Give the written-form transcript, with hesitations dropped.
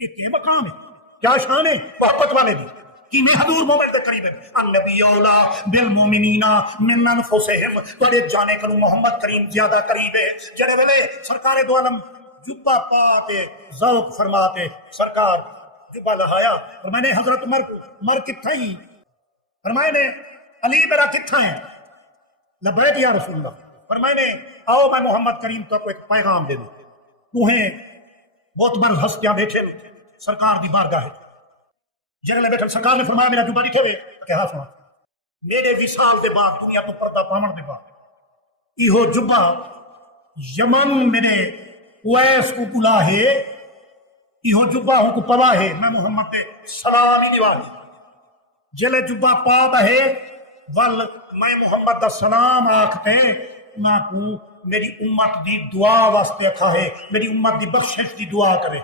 اتنے مقام ہے، کیا شان ہے محبت والے دی کہ میں حضور مومن دے قریب ہے النبی اولا بالمومنین من انفسہم، تھوڑے جانے کنو محمد کریم زیادہ قریب ہے۔ جڑے ویلے سرکار دو عالم جبہ پاتے ذوق فرماتے، سرکار جبہ لہایا اور میں نے حضرت مر کتھا ہی فرمائے نے علی میرا کتھا ہے، لبیک یا رسول اللہ، فرمائے نے آؤ میں محمد کریم تک ایک پیغام دے دوں، تمہیں بہت بر ہستیاں بیٹھے سرکار دی بارگاہ ہے، جگلے بیٹھے سرکار نے فرمایا میرا جبہ لکھے ہوئے کہ ہاں سنا میرے وصال دے بعد دنیا تو پردہ پاون دے بعد ایہو جبہ یمن میرے اویس کو بلا ہے، ایہو جبہ ہوں کو پوا ہے، میں محمد دے سلامی دیوانی جلے جبہ پا بہے ول میں محمد دا سلام آکھتے نہ کو میری امت دی دعا واسطے کھا ہے، میری امت دی بخشش دی دعا کرے۔